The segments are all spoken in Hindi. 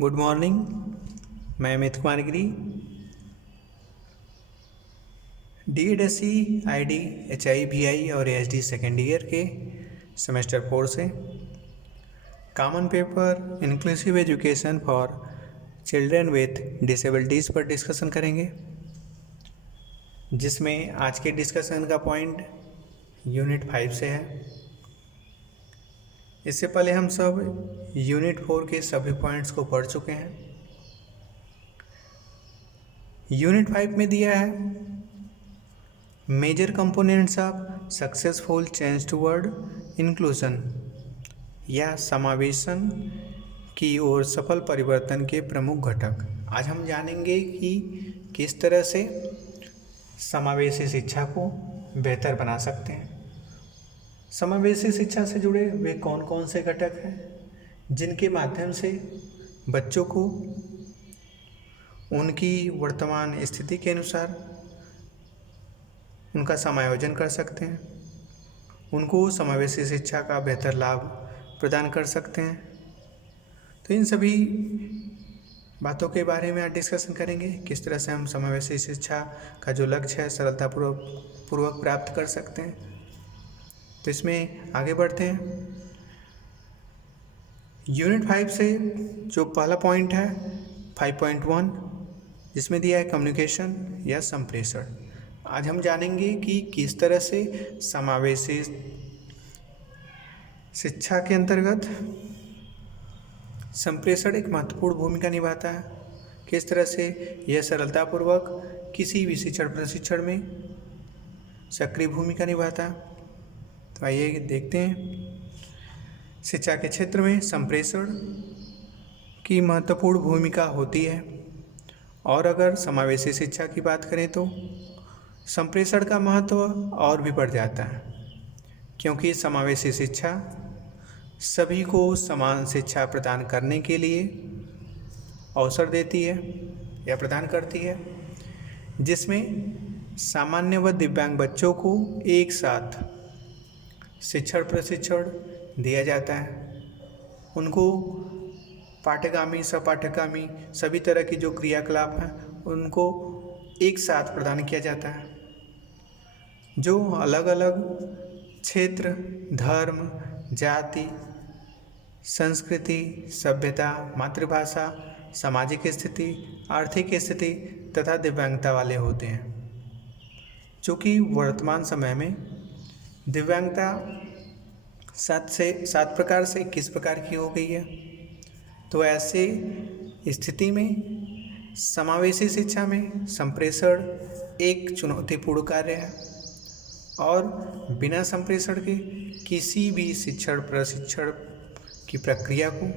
Good morning. मैं Amit Kumar Giri, DED SE ID HI BI और AHD सेकेंड ईयर के सेमेस्टर 4 से common paper inclusive education for children with disabilities पर डिस्कशन करेंगे, जिसमें आज के डिस्कशन का पॉइंट यूनिट 5 से है। इससे पहले हम सब यूनिट 4 के सभी पॉइंट्स को पढ़ चुके हैं। यूनिट 5 में दिया है major components of successful change toward inclusion या समावेशन की ओर सफल परिवर्तन के प्रमुख घटक। आज हम जानेंगे कि किस तरह से समावेशी शिक्षा को बेहतर बना सकते हैं। समावेशी शिक्षा से जुड़े वे कौन कौन से घटक हैं जिनके माध्यम से बच्चों को उनकी वर्तमान स्थिति के अनुसार उनका समायोजन कर सकते हैं, उनको समावेशी शिक्षा का बेहतर लाभ प्रदान कर सकते हैं। तो इन सभी बातों के बारे में आज डिस्कशन करेंगे, किस तरह से हम समावेशी शिक्षा का जो लक्ष्य है सरलतापूर्वक प्राप्त कर सकते हैं। तो इसमें आगे बढ़ते हैं। यूनिट 5 से जो पहला पॉइंट है 5.1, जिसमें दिया है कम्युनिकेशन या संप्रेषण। आज हम जानेंगे कि किस तरह से समावेशी शिक्षा के अंतर्गत संप्रेषण एक महत्वपूर्ण भूमिका निभाता है, किस तरह से यह सरलतापूर्वक किसी भी शिक्षण प्रशिक्षण में सक्रिय भूमिका निभाता है। तो आइए देखते हैं। शिक्षा के क्षेत्र में संप्रेषण की महत्वपूर्ण भूमिका होती है, और अगर समावेशी शिक्षा की बात करें तो संप्रेषण का महत्व और भी बढ़ जाता है, क्योंकि समावेशी शिक्षा सभी को समान शिक्षा प्रदान करने के लिए अवसर देती है या प्रदान करती है, जिसमें सामान्य व दिव्यांग बच्चों को एक साथ शिक्षण प्रशिक्षण दिया जाता है। उनको पाठ्यगामी सपाठ्यगामी सभी तरह की जो क्रियाकलाप हैं उनको एक साथ प्रदान किया जाता है। जो अलग अलग क्षेत्र, धर्म, जाति, संस्कृति, सभ्यता, मातृभाषा, सामाजिक स्थिति, आर्थिक स्थिति तथा दिव्यांगता वाले होते हैं। चूँकि वर्तमान समय में दिव्यांगता 7 प्रकार से 21 प्रकार की हो गई है, तो ऐसे स्थिति में समावेशी शिक्षा में संप्रेषण एक चुनौतीपूर्ण कार्य है, और बिना संप्रेषण के किसी भी शिक्षण प्रशिक्षण की प्रक्रिया को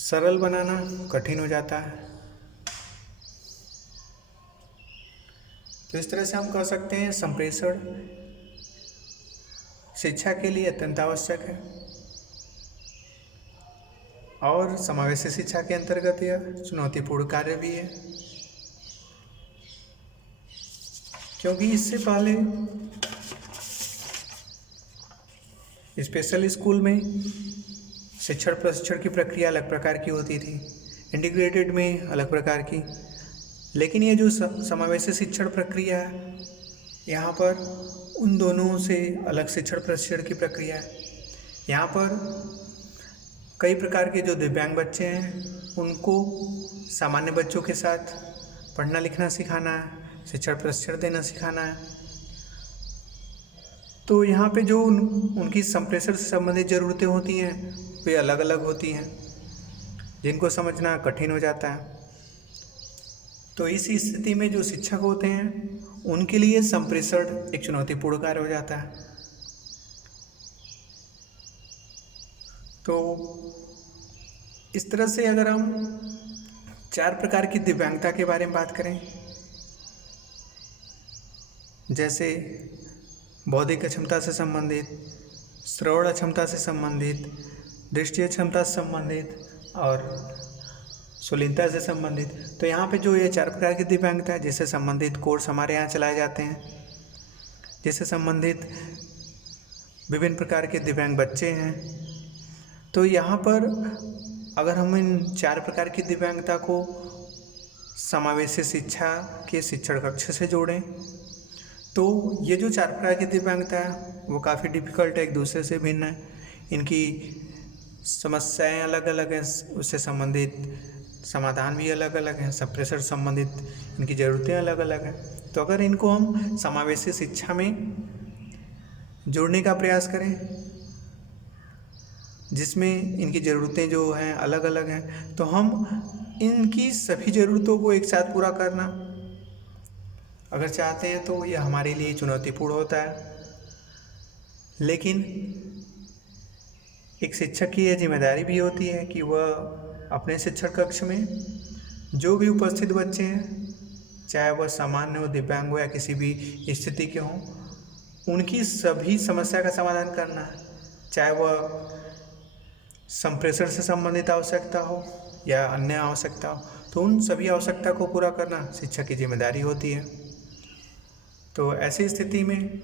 सरल बनाना कठिन हो जाता है। तो इस तरह से हम कह सकते हैं संप्रेषण शिक्षा के लिए अत्यंत आवश्यक है, और समावेशी शिक्षा के अंतर्गत यह चुनौतीपूर्ण कार्य भी है, क्योंकि इससे पहले स्पेशल स्कूल में शिक्षण प्रशिक्षण की प्रक्रिया अलग प्रकार की होती थी, इंटीग्रेटेड में अलग प्रकार की। लेकिन ये जो समावेशी शिक्षण प्रक्रिया है, यहाँ पर उन दोनों से अलग शिक्षण प्रशिक्षण की प्रक्रिया है। यहाँ पर कई प्रकार के जो दिव्यांग बच्चे हैं उनको सामान्य बच्चों के साथ पढ़ना लिखना सिखाना है, शिक्षण प्रशिक्षण देना सिखाना है। तो यहाँ पे जो उनकी संप्रेषण से संबंधित ज़रूरतें होती हैं वे अलग अलग होती हैं, जिनको समझना कठिन हो जाता है। तो इस स्थिति में जो शिक्षक होते हैं उनके लिए संप्रेषण एक चुनौतीपूर्ण कार्य हो जाता है। तो इस तरह से अगर हम 4 प्रकार की दिव्यांगता के बारे में बात करें, जैसे बौद्धिक अक्षमता से संबंधित, श्रवण अक्षमता से संबंधित, दृष्टि अक्षमता से संबंधित और सुलीनता से संबंधित, तो यहाँ पे जो ये 4 प्रकार की दिव्यांगता है जिससे संबंधित कोर्स हमारे यहाँ चलाए जाते हैं, जिससे संबंधित विभिन्न प्रकार के दिव्यांग बच्चे हैं। तो यहाँ पर अगर हम इन 4 प्रकार की दिव्यांगता को समावेशी शिक्षा के शिक्षण कक्ष से जोड़ें तो ये जो 4 प्रकार की दिव्यांगता है वो काफ़ी डिफिकल्ट है, एक दूसरे से भिन्न है। इनकी समस्याएं अलग अलग हैं, उससे संबंधित समाधान भी अलग अलग हैं, सब प्रेशर संबंधित इनकी ज़रूरतें अलग अलग हैं। तो अगर इनको हम समावेशी शिक्षा में जोड़ने का प्रयास करें जिसमें इनकी ज़रूरतें जो हैं अलग अलग हैं, तो हम इनकी सभी ज़रूरतों को एक साथ पूरा करना अगर चाहते हैं तो यह हमारे लिए चुनौतीपूर्ण होता है। लेकिन एक शिक्षक की यह जिम्मेदारी भी होती है कि वह अपने शिक्षण कक्ष में जो भी उपस्थित बच्चे हैं, चाहे वह सामान्य हो, दिव्यांग हो या किसी भी स्थिति के हों, उनकी सभी समस्या का समाधान करना है। चाहे वह संप्रेषण से संबंधित आवश्यकता हो या अन्य आवश्यकता हो, तो उन सभी आवश्यकता को पूरा करना शिक्षक की जिम्मेदारी होती है। तो ऐसी स्थिति में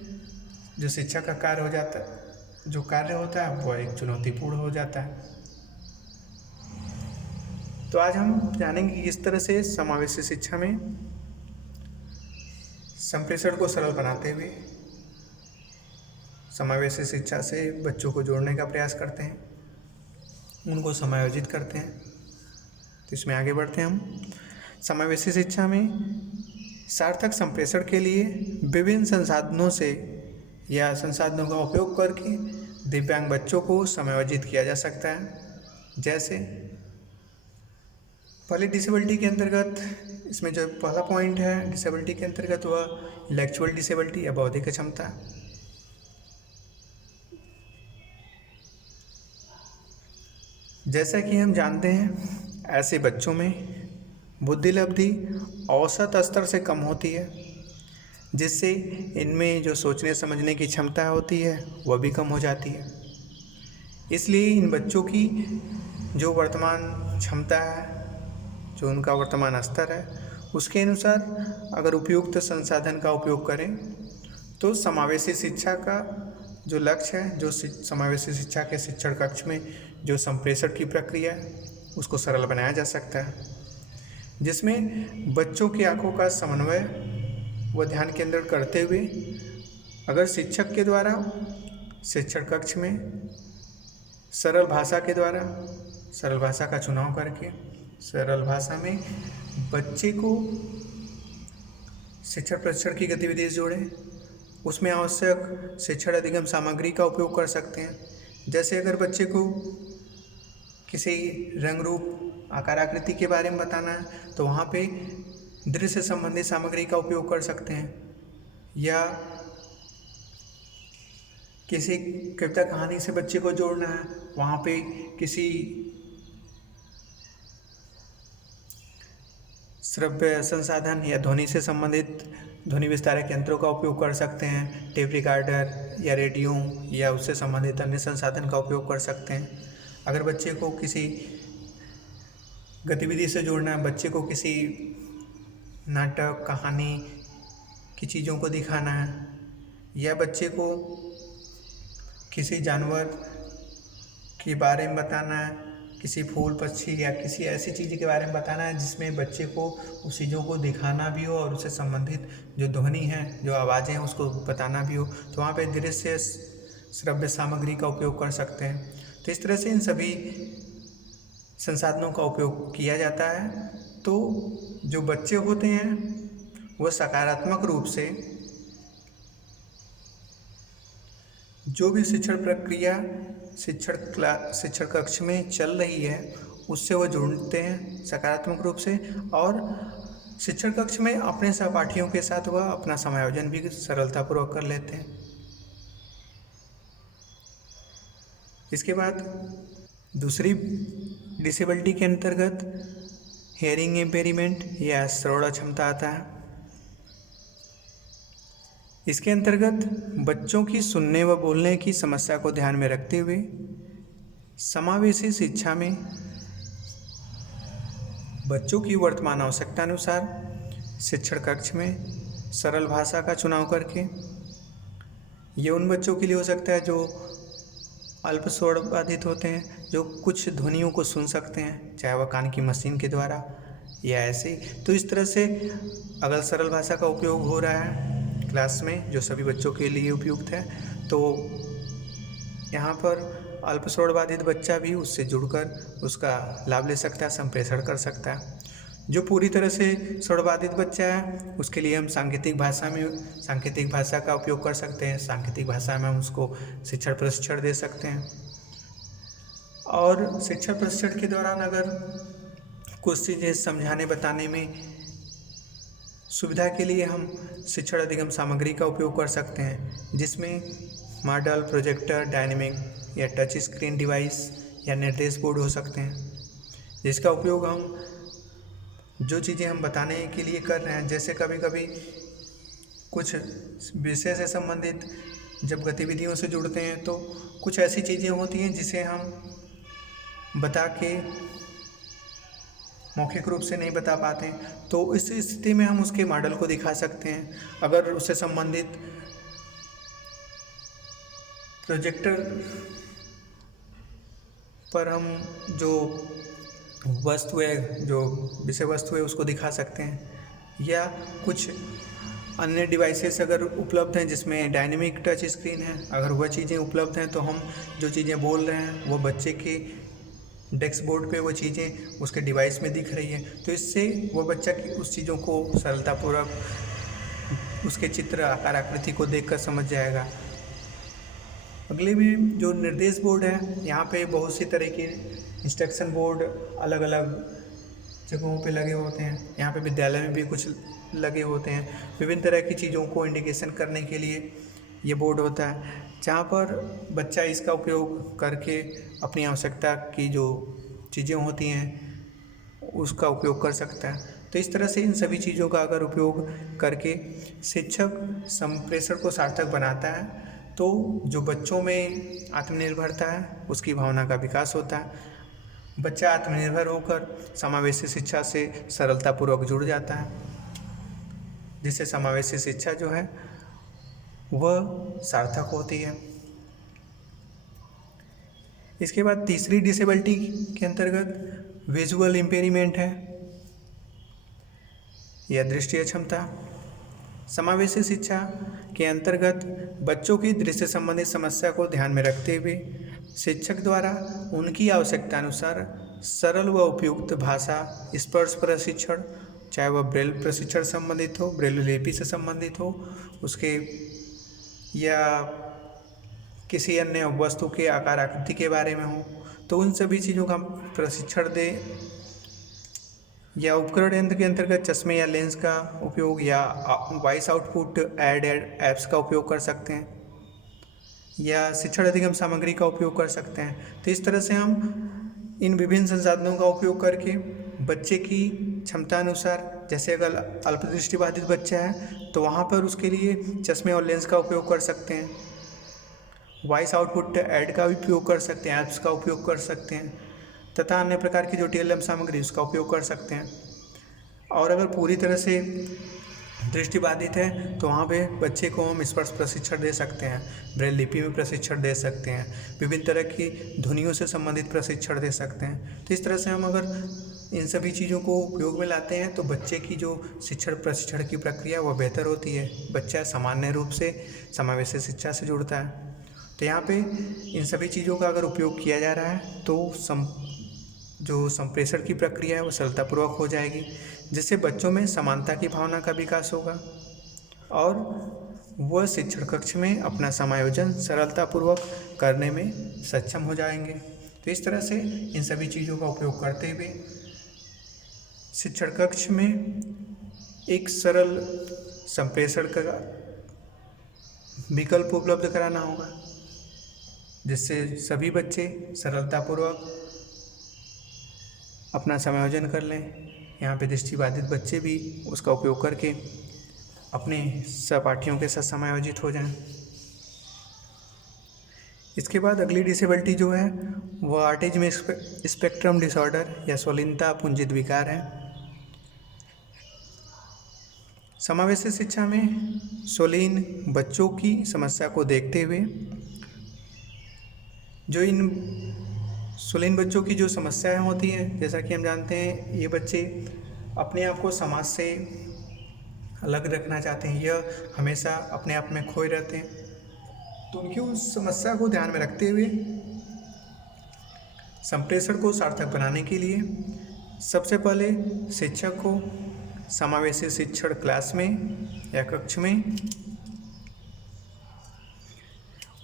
जो शिक्षक का कार्य हो जाता है, जो कार्य होता है वह एक चुनौतीपूर्ण हो जाता है। तो आज हम जानेंगे कि किस तरह से समावेशी शिक्षा में संप्रेषण को सरल बनाते हुए समावेशी शिक्षा से बच्चों को जोड़ने का प्रयास करते हैं, उनको समायोजित करते हैं। तो इसमें आगे बढ़ते हैं हम। समावेशी शिक्षा में सार्थक संप्रेषण के लिए विभिन्न संसाधनों से या संसाधनों का उपयोग करके दिव्यांग बच्चों को समायोजित किया जा सकता है। जैसे पहले डिसेबिलिटी के अंतर्गत इसमें जो पहला पॉइंट है डिसेबिलिटी के अंतर्गत वह इंटेलेक्चुअल डिसेबिलिटी या बौद्धिक क्षमता। जैसा कि हम जानते हैं ऐसे बच्चों में बुद्धि लब्धि औसत स्तर से कम होती है, जिससे इनमें जो सोचने समझने की क्षमता होती है वह भी कम हो जाती है। इसलिए इन बच्चों की जो वर्तमान क्षमता है, जो उनका वर्तमान स्तर है, उसके अनुसार अगर उपयुक्त संसाधन का उपयोग करें तो समावेशी शिक्षा का जो लक्ष्य है, जो समावेशी शिक्षा के शिक्षण कक्ष में जो संप्रेषण की प्रक्रिया है उसको सरल बनाया जा सकता है, जिसमें बच्चों की आंखों का समन्वय व ध्यान केंद्रित करते हुए अगर शिक्षक के द्वारा शिक्षण कक्ष में सरल भाषा के द्वारा सरल भाषा का चुनाव करके सरल भाषा में बच्चे को शिक्षण प्रशिक्षण की गतिविधि से जोड़ें, उसमें आवश्यक शिक्षण अधिगम सामग्री का उपयोग कर सकते हैं। जैसे अगर बच्चे को किसी रंग रूप आकार आकृति के बारे में बताना है तो वहाँ पे दृश्य से संबंधित सामग्री का उपयोग कर सकते हैं, या किसी कविता कहानी से बच्चे को जोड़ना है, वहाँ पे किसी श्रव्य संसाधन या ध्वनि से संबंधित ध्वनि विस्तारक यंत्रों का उपयोग कर सकते हैं, टेप रिकॉर्डर या रेडियो या उससे संबंधित अन्य संसाधन का उपयोग कर सकते हैं। अगर बच्चे को किसी गतिविधि से जोड़ना है, बच्चे को किसी नाटक कहानी की चीज़ों को दिखाना है, या बच्चे को किसी जानवर के बारे में बताना है, किसी फूल पक्षी या किसी ऐसी चीज़ के बारे में बताना है जिसमें बच्चे को उस चीज़ों को दिखाना भी हो और उससे संबंधित जो ध्वनि है, जो आवाज़ें हैं उसको बताना भी हो, तो वहाँ पे दृश्य श्रव्य सामग्री का उपयोग कर सकते हैं। तो इस तरह से इन सभी संसाधनों का उपयोग किया जाता है। तो जो बच्चे होते हैं वह सकारात्मक रूप से जो भी शिक्षण प्रक्रिया शिक्षण कक्ष में चल रही है उससे वो जुड़ते हैं सकारात्मक रूप से, और शिक्षण कक्ष में अपने सहपाठियों के साथ वह अपना समायोजन भी सरलतापूर्वक कर लेते हैं। इसके बाद दूसरी डिसेबिलिटी के अंतर्गत हेयरिंग इम्पेयरमेंट या श्रवण क्षमता आता है। इसके अंतर्गत बच्चों की सुनने व बोलने की समस्या को ध्यान में रखते हुए समावेशी शिक्षा में बच्चों की वर्तमान आवश्यकता अनुसार शिक्षण कक्ष में सरल भाषा का चुनाव करके ये उन बच्चों के लिए हो सकता है जो अल्प स्वर बाधित होते हैं, जो कुछ ध्वनियों को सुन सकते हैं, चाहे वह कान की मशीन के द्वारा या ऐसे ही। तो इस तरह से अगर सरल भाषा का उपयोग हो रहा है क्लास में, जो सभी बच्चों के लिए उपयुक्त है, तो यहाँ पर अल्प स्वर बाधित बच्चा भी उससे जुड़कर उसका लाभ ले सकता है, संप्रेषण कर सकता है। जो पूरी तरह से स्वरबाधित बच्चा है, उसके लिए हम सांकेतिक भाषा का उपयोग कर सकते हैं। सांकेतिक भाषा में हम उसको शिक्षण प्रशिक्षण दे सकते हैं। और शिक्षण प्रशिक्षण के दौरान अगर कुछ चीज़ें समझाने बताने में सुविधा के लिए हम शिक्षण अधिगम सामग्री का उपयोग कर सकते हैं, जिसमें मॉडल, प्रोजेक्टर, डायनेमिक या टच स्क्रीन डिवाइस या निर्देश बोर्ड हो सकते हैं, जिसका उपयोग हम जो चीज़ें हम बताने के लिए कर रहे हैं, जैसे कभी कभी कुछ विषय से संबंधित जब गतिविधियों से जुड़ते हैं तो कुछ ऐसी चीज़ें होती हैं जिसे हम बता के मौखिक रूप से नहीं बता पाते, तो इस स्थिति में हम उसके मॉडल को दिखा सकते हैं। अगर उससे संबंधित प्रोजेक्टर पर हम जो वस्तु है, जो विषय वस्तु है, उसको दिखा सकते हैं, या कुछ अन्य डिवाइसेस अगर उपलब्ध हैं जिसमें डायनेमिक टच स्क्रीन है, अगर वह चीज़ें उपलब्ध हैं तो हम जो चीज़ें बोल रहे हैं वो बच्चे के डेस्क बोर्ड पे वो चीज़ें उसके डिवाइस में दिख रही है, तो इससे वह बच्चा की उस चीज़ों को सरलतापूर्वक उसके चित्र, आकार, आकृति को देखकर समझ जाएगा। अगले भी जो निर्देश बोर्ड है, यहाँ पे बहुत सी तरह के इंस्ट्रक्शन बोर्ड अलग अलग जगहों पे लगे होते हैं। यहाँ पे विद्यालय में भी कुछ लगे होते हैं। विभिन्न तरह की चीज़ों को इंडिकेशन करने के लिए ये बोर्ड होता है, जहाँ पर बच्चा इसका उपयोग करके अपनी आवश्यकता की जो चीज़ें होती हैं उसका उपयोग कर सकता है। तो इस तरह से इन सभी चीज़ों का अगर उपयोग करके शिक्षक संप्रेषण को सार्थक बनाता है, तो जो बच्चों में आत्मनिर्भरता है उसकी भावना का विकास होता है। बच्चा आत्मनिर्भर होकर समावेशी शिक्षा से सरलतापूर्वक जुड़ जाता है, जिससे समावेशी शिक्षा जो है वह सार्थक होती है। इसके बाद तीसरी डिसेबिलिटी के अंतर्गत विजुअल इम्पेयरमेंट है या दृष्टि अक्षमता। समावेशी शिक्षा के अंतर्गत बच्चों की दृष्टि संबंधित समस्या को ध्यान में रखते हुए शिक्षक द्वारा उनकी आवश्यकता अनुसार सरल व उपयुक्त भाषा स्पर्श प्रशिक्षण, चाहे वह ब्रेल प्रशिक्षण संबंधित हो, ब्रेल लिपि से संबंधित हो, उसके या किसी अन्य वस्तु के आकार आकृति के बारे में हो, तो उन सभी चीज़ों का प्रशिक्षण दें। या उपकरण यंत्र के अंतर्गत चश्मे या लेंस का उपयोग या वॉइस आउटपुट ऐड ऐप्स का उपयोग कर सकते हैं, या शिक्षण अधिगम सामग्री का उपयोग कर सकते हैं। तो इस तरह से हम इन विभिन्न संसाधनों का उपयोग करके बच्चे की क्षमता अनुसार, जैसे अगर अल्पदृष्टिबाधित बच्चा है तो वहाँ पर उसके लिए चश्मे और लेंस का उपयोग कर सकते हैं, वॉइस आउटपुट ऐड का भी उपयोग कर सकते हैं, ऐप्स का उपयोग कर सकते हैं, तथा अन्य प्रकार की जो टीएलएम सामग्री उसका उपयोग कर सकते हैं। और अगर पूरी तरह से दृष्टिबाधित है तो वहाँ पे बच्चे को हम स्पर्श प्रशिक्षण दे सकते हैं, ब्रेल लिपि में प्रशिक्षण दे सकते हैं, विभिन्न तरह की ध्वनियों से संबंधित प्रशिक्षण दे सकते हैं। तो इस तरह से हम अगर इन सभी चीज़ों को उपयोग में लाते हैं तो बच्चे की जो शिक्षण प्रशिक्षण की प्रक्रिया वह बेहतर होती है। बच्चा सामान्य रूप से समावेशी शिक्षा से जुड़ता है। तो यहाँ पे इन सभी चीज़ों का अगर उपयोग किया जा रहा है तो जो संप्रेषण की प्रक्रिया है वो सरलतापूर्वक हो जाएगी, जिससे बच्चों में समानता की भावना का विकास होगा और वह शिक्षण कक्ष में अपना समायोजन सरलतापूर्वक करने में सक्षम हो जाएंगे। तो इस तरह से इन सभी चीज़ों का उपयोग करते हुए शिक्षण कक्ष में एक सरल संप्रेषण का विकल्प उपलब्ध कराना होगा, जिससे सभी बच्चे सरलतापूर्वक अपना समायोजन कर लें। यहाँ पे दृष्टिबाधित बच्चे भी उसका उपयोग करके अपने सहपाठियों के साथ समायोजित हो जाएं। इसके बाद अगली डिसेबिलिटी जो है वो ऑटिज्म स्पेक्ट्रम डिसऑर्डर या स्वलीनता पुंजित विकार है। समावेशी शिक्षा में स्वलीन बच्चों की समस्या को देखते हुए जो इन सुलीन बच्चों की जो समस्याएं होती हैं, जैसा कि हम जानते हैं ये बच्चे अपने आप को समाज से अलग रखना चाहते हैं, यह हमेशा अपने आप में खोए रहते हैं। तो उनकी उस समस्या को ध्यान में रखते हुए संप्रेषण को सार्थक बनाने के लिए सबसे पहले शिक्षक को समावेशी शिक्षण क्लास में या कक्ष में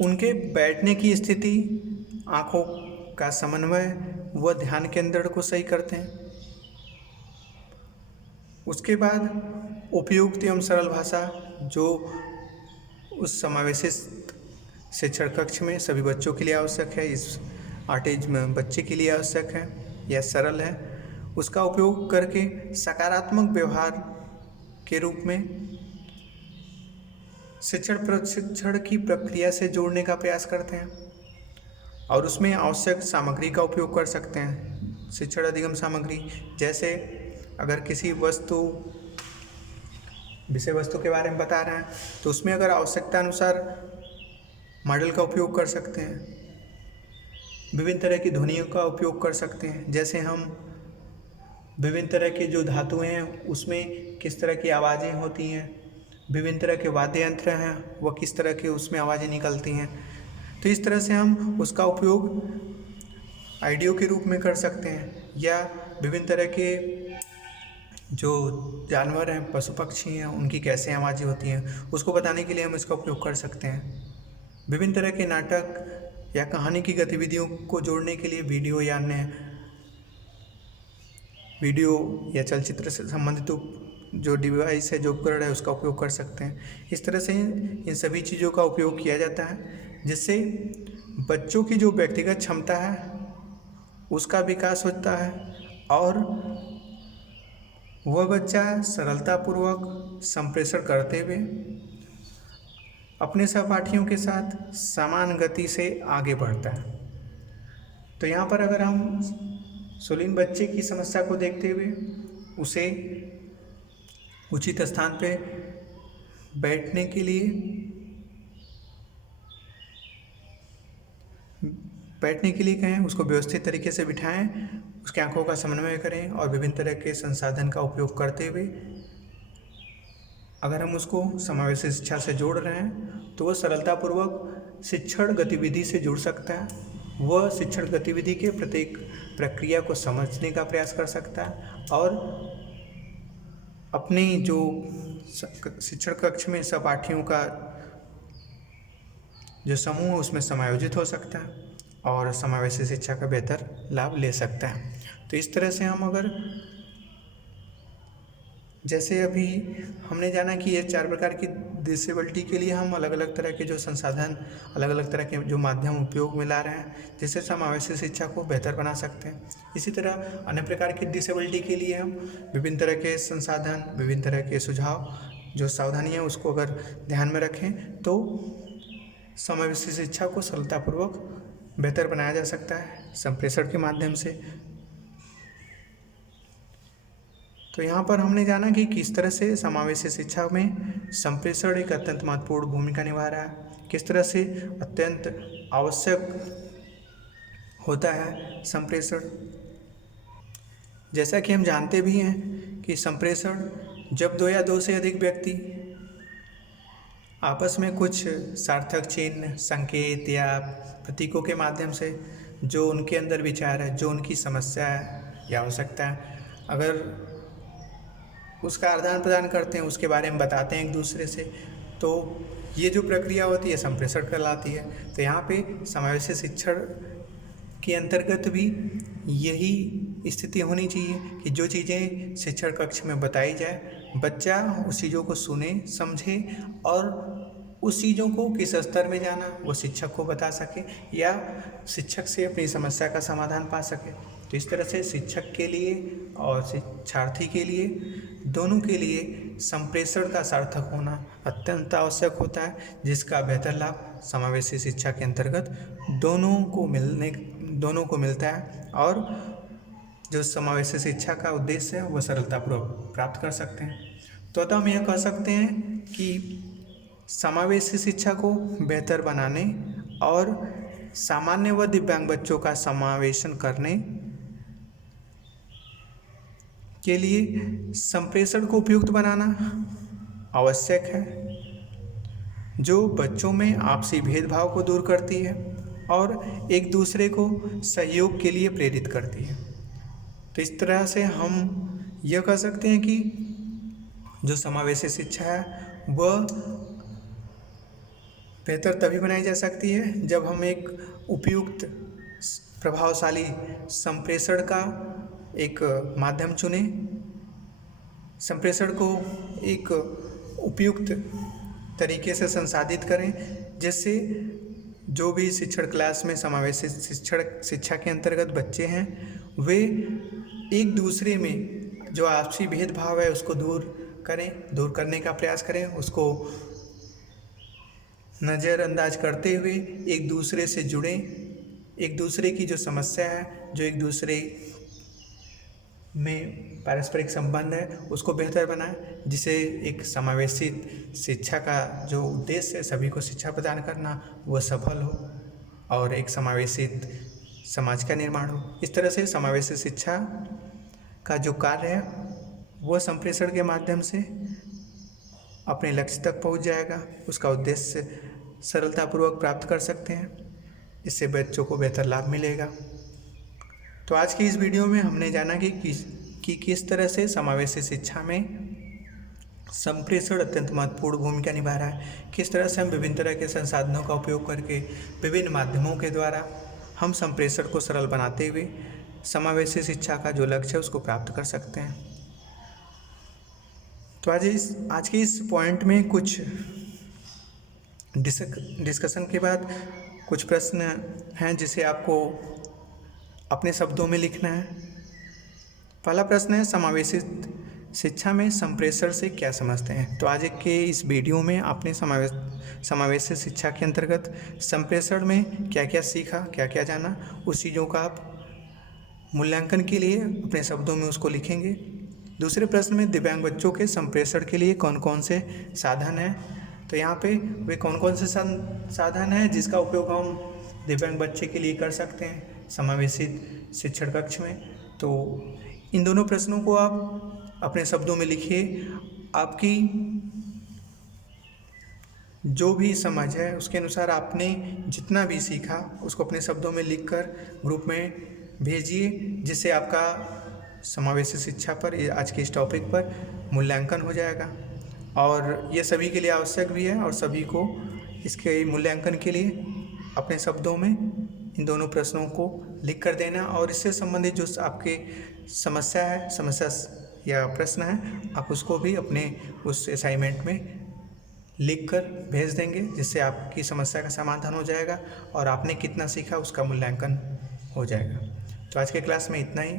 उनके बैठने की स्थिति, आँखों का समन्वय व ध्यान केंद्र को सही करते हैं। उसके बाद उपयुक्त एवं सरल भाषा जो उस समावेशी शिक्षण कक्ष में सभी बच्चों के लिए आवश्यक है, इस ऑटिज्म बच्चे के लिए आवश्यक है या सरल है, उसका उपयोग करके सकारात्मक व्यवहार के रूप में शिक्षण प्रशिक्षण की प्रक्रिया से जोड़ने का प्रयास करते हैं और उसमें आवश्यक सामग्री का उपयोग कर सकते हैं। शिक्षण अधिगम सामग्री, जैसे अगर किसी विषय वस्तु के बारे में बता रहे हैं तो उसमें अगर आवश्यकता अनुसार मॉडल का उपयोग कर सकते हैं। विभिन्न तरह की ध्वनियों का उपयोग कर सकते हैं, जैसे हम विभिन्न तरह के जो धातुएं हैं उसमें किस तरह की आवाज़ें होती हैं, विभिन्न तरह के वाद्य यंत्र हैं वह किस तरह के उसमें आवाज़ें निकलती हैं। तो इस तरह से हम उसका उपयोग आइडियो के रूप में कर सकते हैं, या विभिन्न तरह के जो जानवर हैं, पशु पक्षी हैं, उनकी कैसे आवाज़ें होती हैं उसको बताने के लिए हम इसका उपयोग कर सकते हैं। विभिन्न तरह के नाटक या कहानी की गतिविधियों को जोड़ने के लिए वीडियो या अन्य वीडियो या चलचित्र से संबंधित जो डिवाइस है, जो उपकरण है, उसका उपयोग कर सकते हैं। इस तरह से इन सभी चीज़ों का उपयोग किया जाता है जिससे बच्चों की जो व्यक्तिगत क्षमता है उसका विकास होता है और वह बच्चा सरलतापूर्वक संप्रेषण करते हुए अपने सहपाठियों के साथ समान गति से आगे बढ़ता है। तो यहाँ पर अगर हम सुलीन बच्चे की समस्या को देखते हुए उसे उचित स्थान पे बैठने के लिए कहें, उसको व्यवस्थित तरीके से बिठाएं, उसके आंखों का समन्वय करें और विभिन्न तरह के संसाधन का उपयोग करते हुए अगर हम उसको समावेशी शिक्षा से जोड़ रहे हैं तो वह सरलतापूर्वक शिक्षण गतिविधि से जुड़ सकता है। वह शिक्षण गतिविधि के प्रत्येक प्रक्रिया को समझने का प्रयास कर सकता है और अपने जो शिक्षण कक्ष में सहपाठियों का जो समूह है उसमें समायोजित हो सकता है और समावेशी शिक्षा का बेहतर लाभ ले सकता है। तो इस तरह से हम अगर जैसे अभी हमने जाना कि ये 4 प्रकार की डिसेबिलिटी के लिए हम अलग अलग तरह के जो संसाधन, अलग अलग तरह के जो माध्यम उपयोग में ला रहे हैं जिससे समावेशी शिक्षा को बेहतर बना सकते हैं। इसी तरह अन्य प्रकार की डिसेबिलिटी के लिए हम विभिन्न तरह के संसाधन, विभिन्न तरह के सुझाव, जो सावधानियाँ उसको अगर ध्यान में रखें तो समावेशी शिक्षा को सरलतापूर्वक बेहतर बनाया जा सकता है संप्रेषण के माध्यम से। तो यहाँ पर हमने जाना कि किस तरह से समावेशी शिक्षा में संप्रेषण एक अत्यंत महत्वपूर्ण भूमिका निभा रहा है, किस तरह से अत्यंत आवश्यक होता है संप्रेषण। जैसा कि हम जानते भी हैं कि संप्रेषण जब 2 या 2 से अधिक व्यक्ति आपस में कुछ सार्थक चिन्ह, संकेत या प्रतीकों के माध्यम से जो उनके अंदर विचार है, जो उनकी समस्या है या आवश्यकता है, अगर उसका आदान प्रदान करते हैं, उसके बारे में बताते हैं एक दूसरे से, तो ये जो प्रक्रिया होती है संप्रेषण कहलाती है। तो यहाँ पे समावेशी शिक्षण के अंतर्गत भी यही स्थिति होनी चाहिए कि जो चीज़ें शिक्षण कक्ष में बताई जाए, बच्चा उस चीज़ों को सुने, समझे और उस चीज़ों को किस स्तर में जाना वो शिक्षक को बता सके या शिक्षक से अपनी समस्या का समाधान पा सके। तो इस तरह से शिक्षक के लिए और शिक्षार्थी के लिए, दोनों के लिए संप्रेषण का सार्थक होना अत्यंत आवश्यक होता है, जिसका बेहतर लाभ समावेशी शिक्षा के अंतर्गत दोनों को मिलता है और जो समावेशी शिक्षा का उद्देश्य है वह सरलतापूर्वक प्राप्त कर सकते हैं। तो अतः हम यह कह सकते हैं कि समावेशी शिक्षा को बेहतर बनाने और सामान्य व दिव्यांग बच्चों का समावेशन करने के लिए संप्रेषण को उपयुक्त बनाना आवश्यक है, जो बच्चों में आपसी भेदभाव को दूर करती है और एक दूसरे को सहयोग के लिए प्रेरित करती है। तो इस तरह से हम यह कह सकते हैं कि जो समावेशी शिक्षा है वह बेहतर तभी बनाई जा सकती है जब हम एक उपयुक्त प्रभावशाली संप्रेषण का एक माध्यम चुनें, संप्रेषण को एक उपयुक्त तरीके से संसाधित करें, जिससे जो भी शिक्षण क्लास में समावेशी शिक्षा के अंतर्गत बच्चे हैं वे एक दूसरे में जो आपसी भेदभाव है उसको दूर करने का प्रयास करें, उसको नज़रअंदाज करते हुए एक दूसरे से जुड़ें, एक दूसरे की जो समस्या है, जो एक दूसरे में पारस्परिक संबंध है उसको बेहतर बनाएं, जिसे एक समावेशी शिक्षा का जो उद्देश्य है सभी को शिक्षा प्रदान करना वह सफल हो और एक समावेशी समाज का निर्माण हो। इस तरह से समावेशी शिक्षा का जो कार्य है वह संप्रेषण के माध्यम से अपने लक्ष्य तक पहुंच जाएगा, उसका उद्देश्य सरलतापूर्वक प्राप्त कर सकते हैं, इससे बच्चों को बेहतर लाभ मिलेगा। तो आज की इस वीडियो में हमने जाना कि किस तरह से समावेशी शिक्षा में संप्रेषण अत्यंत महत्वपूर्ण भूमिका निभा रहा है, किस तरह से हम विभिन्न तरह के संसाधनों का उपयोग करके विभिन्न माध्यमों के द्वारा हम संप्रेषण को सरल बनाते हुए समावेशी शिक्षा का जो लक्ष्य है उसको प्राप्त कर सकते हैं। तो आज के इस पॉइंट में कुछ डिस्कशन के बाद कुछ प्रश्न हैं जिसे आपको अपने शब्दों में लिखना है। पहला प्रश्न है, समावेशी शिक्षा में संप्रेषण से क्या समझते हैं। तो आज के इस वीडियो में आपने समावेशी शिक्षा के अंतर्गत संप्रेषण में क्या क्या सीखा, क्या क्या जाना, उस चीज़ों का आप मूल्यांकन के लिए अपने शब्दों में उसको लिखेंगे। दूसरे प्रश्न में दिव्यांग बच्चों के संप्रेषण के लिए कौन कौन से साधन हैं, तो यहाँ पे वे कौन कौन से साधन हैं जिसका उपयोग हम दिव्यांग बच्चे के लिए कर सकते हैं समावेशी शिक्षण कक्ष में। तो इन दोनों प्रश्नों को आप अपने शब्दों में लिखिए। आपकी जो भी समझ है उसके अनुसार आपने जितना भी सीखा उसको अपने शब्दों में लिखकर ग्रुप में भेजिए, जिससे आपका समावेशी शिक्षा पर आज के इस टॉपिक पर मूल्यांकन हो जाएगा। और ये सभी के लिए आवश्यक भी है और सभी को इसके मूल्यांकन के लिए अपने शब्दों में इन दोनों प्रश्नों को लिख कर देना और इससे संबंधित जो आपके समस्या या प्रश्न है आप उसको भी अपने उस असाइनमेंट में लिख कर भेज देंगे, जिससे आपकी समस्या का समाधान हो जाएगा और आपने कितना सीखा उसका मूल्यांकन हो जाएगा। तो आज के क्लास में इतना ही।